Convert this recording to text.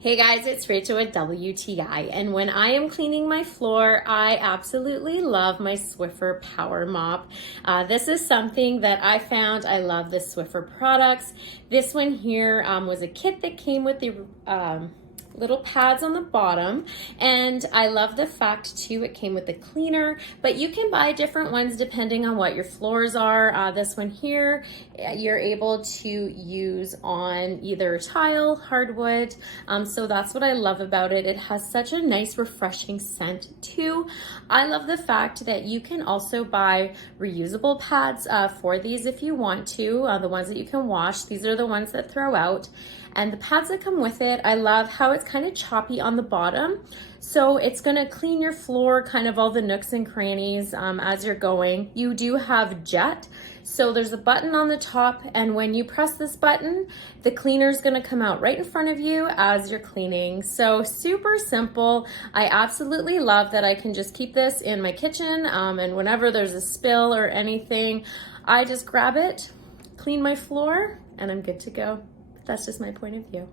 Hey guys, it's Rachel with WTI, and when I am cleaning my floor, I absolutely love my Swiffer PowerMop. This is something that I found. I love the Swiffer products. This one here was a kit that came with the little pads on the bottom, and I love the fact too it came with the cleaner, but you can buy different ones depending on what your floors are. This one here you're able to use on either tile, hardwood, so that's what I love about it. It has such a nice refreshing scent too. I love the fact that you can also buy reusable pads for these if you want to, the ones that you can wash. These are the ones that throw out. And the pads that come with it, I love how it's kind of choppy on the bottom. So it's gonna clean your floor, kind of all the nooks and crannies as you're going. You do have jet. So there's a button on the top, and when you press this button, the cleaner is gonna come out right in front of you as you're cleaning. So super simple. I absolutely love that I can just keep this in my kitchen, and whenever there's a spill or anything, I just grab it, clean my floor, and I'm good to go. That's just my point of view.